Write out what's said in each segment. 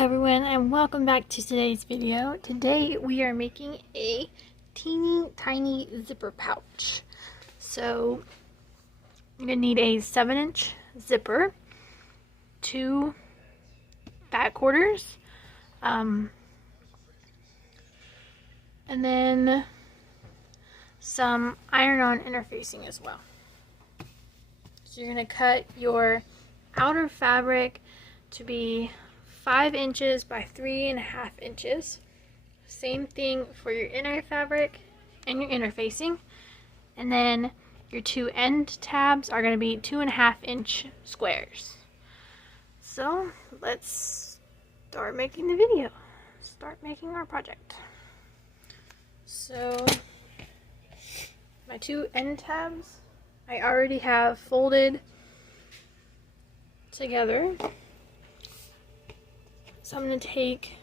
everyone, and welcome back to today's video. Today we are making a teeny tiny zipper pouch. So you're going to need a 7-inch zipper, 2 back quarters, and then some iron-on interfacing as well. So you're going to cut your outer fabric to be 5 inches by 3.5 inches. Same thing for your inner fabric and your interfacing. And then your 2 end tabs are going to be 2.5-inch squares. So let's start making the video. Start making our project. So my 2 end tabs I already have folded together. So I'm going to take,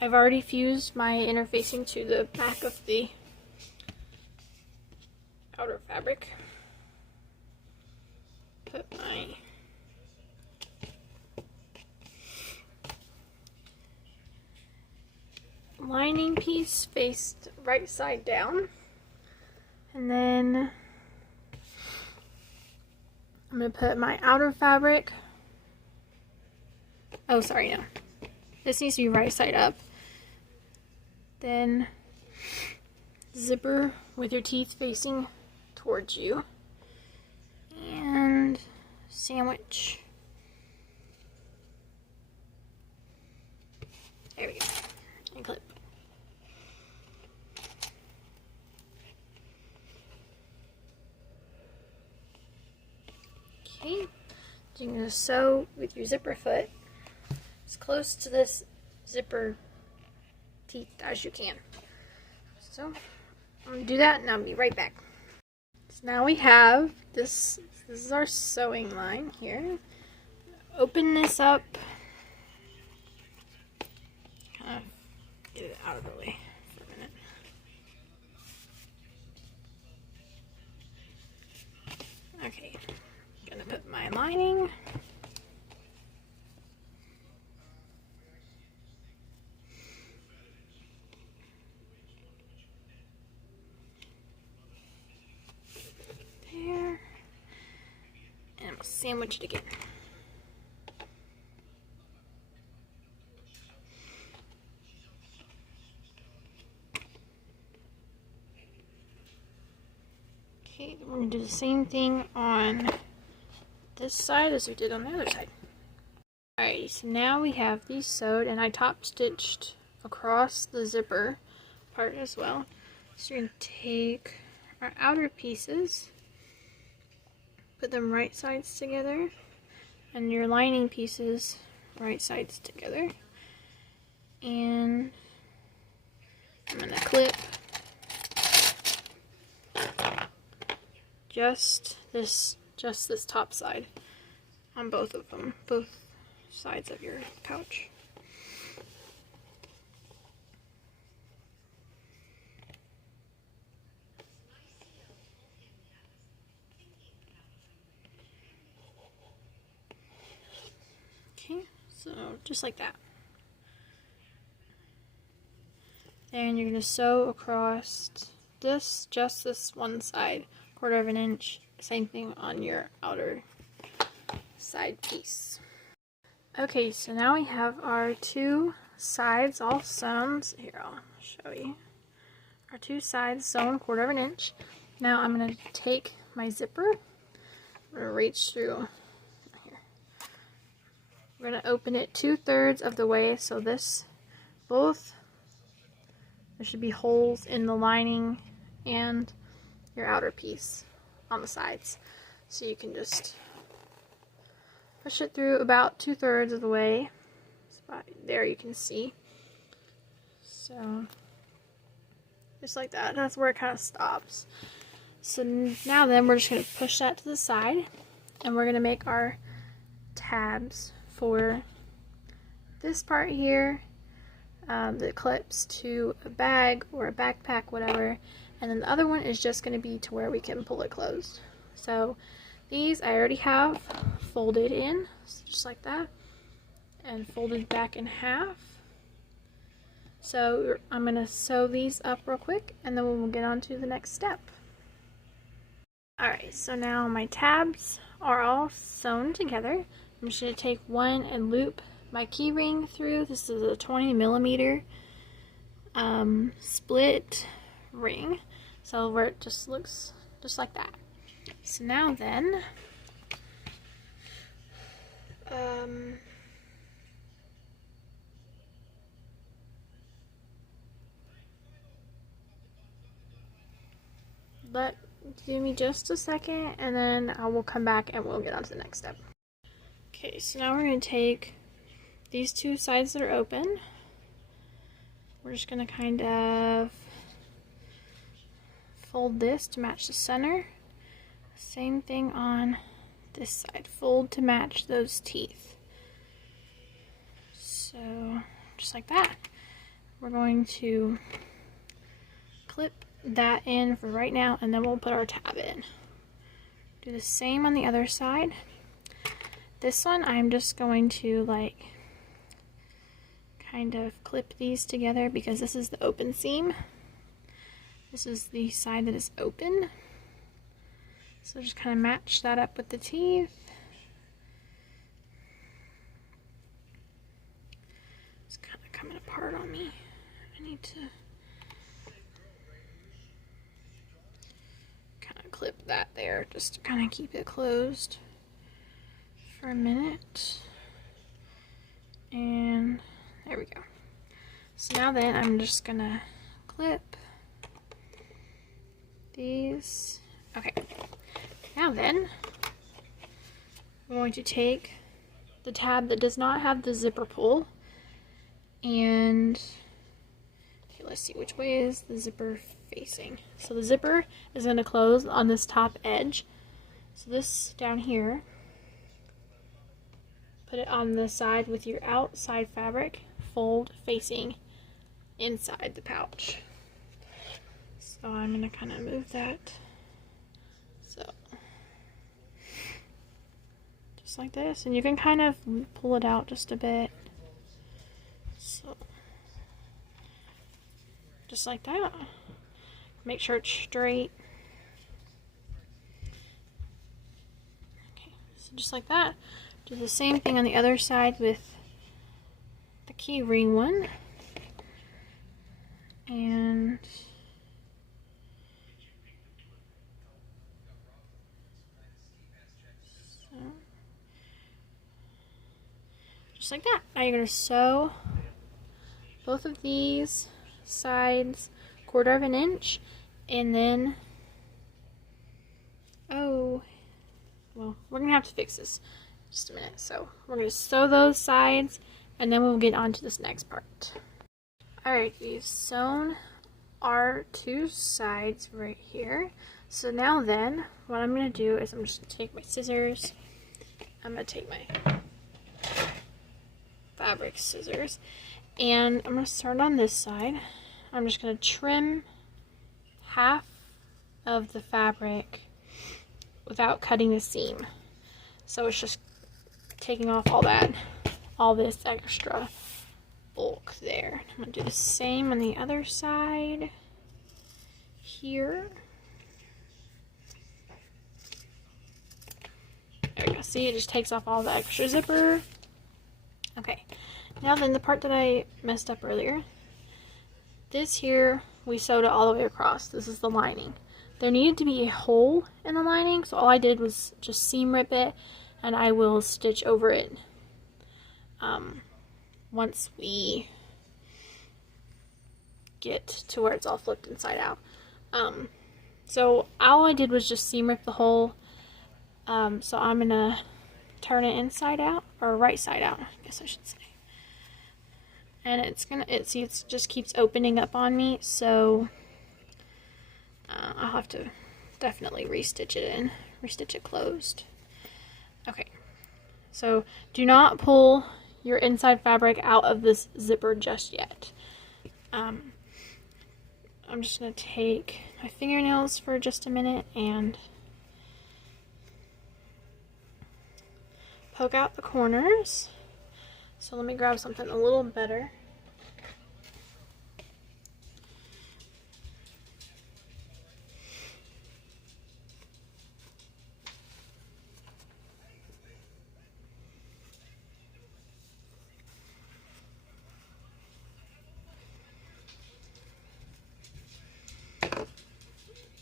I've already fused my interfacing to the back of the outer fabric. Put my lining piece faced right side down. And then I'm going to put my outer fabric, oh sorry, no. This needs to be right side up. Then zipper with your teeth facing towards you. And sandwich. There we go. And clip. Okay. So you're going to sew with your zipper foot as close to this zipper teeth as you can. So I'm going to do that and I'll be right back. So now we have this is our sewing line here. Open this up. Kind of get it out of the way for a minute. Okay, I'm going to put my lining. Sandwich it again. Okay, we're going to do the same thing on this side as we did on the other side. Alright, so now we have these sewed, and I top stitched across the zipper part as well. So you're going to take our outer pieces, put them right sides together, and your lining pieces right sides together. And I'm gonna clip just this top side on both of them, both sides of your pouch. Okay, so just like that. And you're going to sew across this, just this one side, 1/4 inch. Same thing on your outer side piece. Okay, so now we have our 2 sides all sewn. So here, I'll show you. Our 2 sides sewn 1/4 inch. Now I'm going to take my zipper. I'm going to reach through. We're going to open it 2/3 of the way, so there should be holes in the lining and your outer piece on the sides. So you can just push it through about 2/3 of the way. Spot there you can see. So just like that. That's where it kind of stops. So now then we're just going to push that to the side, and we're going to make our tabs for this part here, that clips to a bag or a backpack, whatever, and then the other one is just going to be to where we can pull it closed. So these I already have folded in, just like that, and folded back in half. So I'm going to sew these up real quick and then we'll get on to the next step. Alright, so now my tabs are all sewn together. I'm just going to take one and loop my key ring through. This is a 20mm split ring, so where it just looks just like that. So now then, give me just a second and then I will come back and we'll get on to the next step. Okay, so now we're going to take these two sides that are open. We're just going to kind of fold this to match the center. Same thing on this side. Fold to match those teeth. So, just like that. We're going to clip that in for right now and then we'll put our tab in. Do the same on the other side. This one I'm just going to like kind of clip these together because this is the open seam. This is the side that is open. So just kind of match that up with the teeth. It's kind of coming apart on me. I need to kind of clip that there just to kind of keep it closed for a minute. And there we go. So now then I'm just gonna clip these. Okay. Now then, I'm going to take the tab that does not have the zipper pull and okay, let's see which way is the zipper facing. So the zipper is going to close on this top edge. So this down here, put it on the side with your outside fabric, fold facing inside the pouch. So I'm going to kind of move that. So just like this, and you can kind of pull it out just a bit. So just like that. Make sure it's straight. Okay, so just like that. Do the same thing on the other side with the key ring one. And so, just like that. Now you're going to sew both of these sides 1/4 of an inch, and then well, we're going to have to fix this in just a minute. So we're going to sew those sides and then we'll get on to this next part. Alright, we've sewn our two sides right here. So now then, what I'm going to do is I'm just going to take my scissors. I'm going to take my fabric scissors and I'm going to start on this side. I'm just going to trim half of the fabric without cutting the seam. So it's just taking off all this extra bulk there. I'm going to do the same on the other side here. There we go. See, it just takes off all the extra zipper. Okay, now then the part that I messed up earlier. This here, we sewed it all the way across. This is the lining. There needed to be a hole in the lining, so all I did was just seam rip it, and I will stitch over it once we get to where it's all flipped inside out. So all I did was just seam rip the hole. So I'm gonna turn it inside out, or right side out, I guess I should say. And see, it just keeps opening up on me, so I'll have to definitely restitch it closed. Okay, so do not pull your inside fabric out of this zipper just yet. I'm just going to take my fingernails for just a minute and poke out the corners. So let me grab something a little better.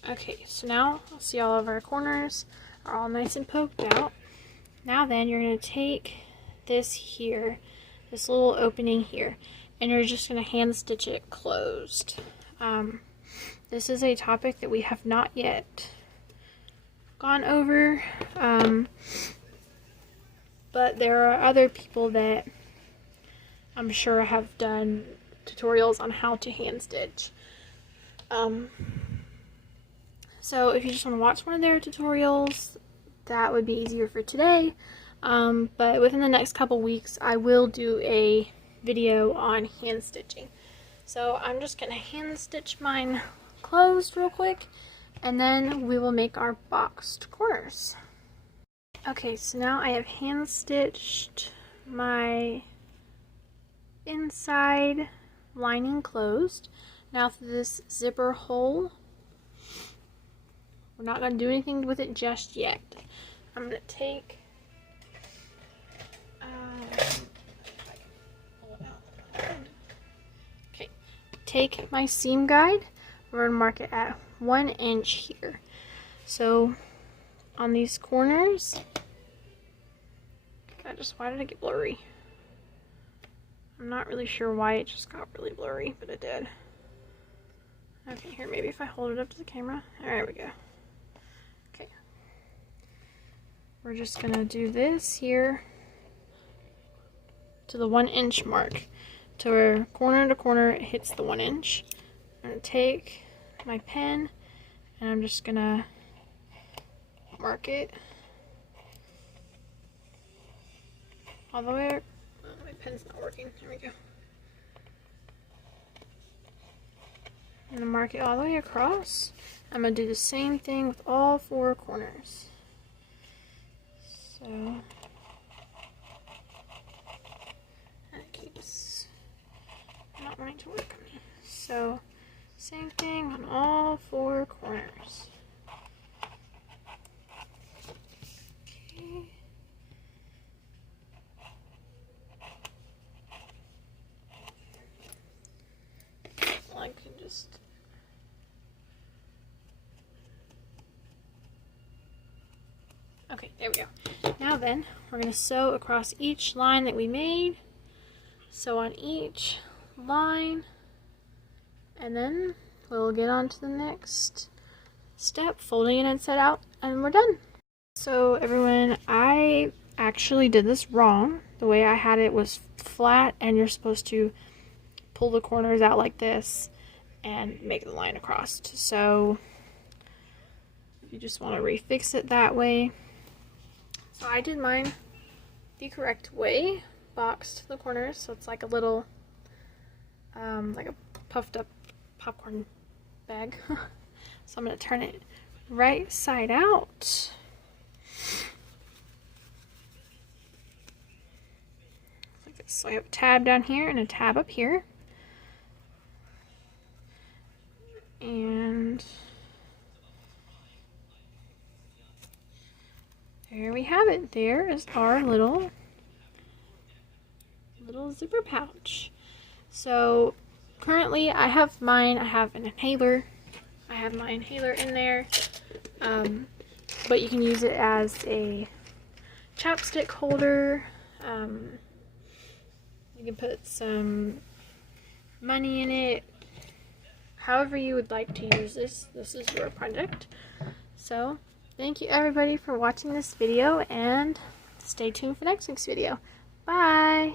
Okay, so now see all of our corners are all nice and poked out. Now then, you're going to take this here, this little opening here, and you're just going to hand stitch it closed. This is a topic that we have not yet gone over, but there are other people that I'm sure have done tutorials on how to hand stitch. So if you just want to watch one of their tutorials, that would be easier for today. But within the next couple weeks, I will do a video on hand stitching. So I'm just going to hand stitch mine closed real quick, and then we will make our boxed corners. Okay, so now I have hand stitched my inside lining closed. Now for this zipper hole, we're not going to do anything with it just yet. I'm going to take take my seam guide. We're going to mark it at 1 inch here. So on these corners, why did it get blurry? I'm not really sure why it just got really blurry, but it did. Okay, here, maybe if I hold it up to the camera. There we go. Okay. We're just going to do this here to the 1 inch mark, to where corner to corner it hits the 1 inch. I'm going to take my pen and I'm just going to mark it all the way. Oh, my pen's not working. There we go. I'm going to mark it all the way across. I'm going to do the same thing with all 4 corners. So that keeps not wanting to work on me. So same thing on all 4 corners. Okay. Well, I can just okay, there we go. Now then, we're going to sew across each line that we made. Sew on each line, and then we'll get on to the next step, folding it inside out, and we're done. So everyone, I actually did this wrong. The way I had it was flat, and you're supposed to pull the corners out like this and make the line across. So if you just want to refix it that way. So I did mine the correct way, boxed the corners, so it's like a little like a puffed up popcorn bag. So I'm going to turn it right side out. Like this. So I have a tab down here and a tab up here. And there we have it. There is our little zipper pouch. So currently I have mine. I have an inhaler. I have my inhaler in there. But you can use it as a chapstick holder. You can put some money in it. However you would like to use this. This is your project. So thank you everybody for watching this video, and stay tuned for next week's video. Bye!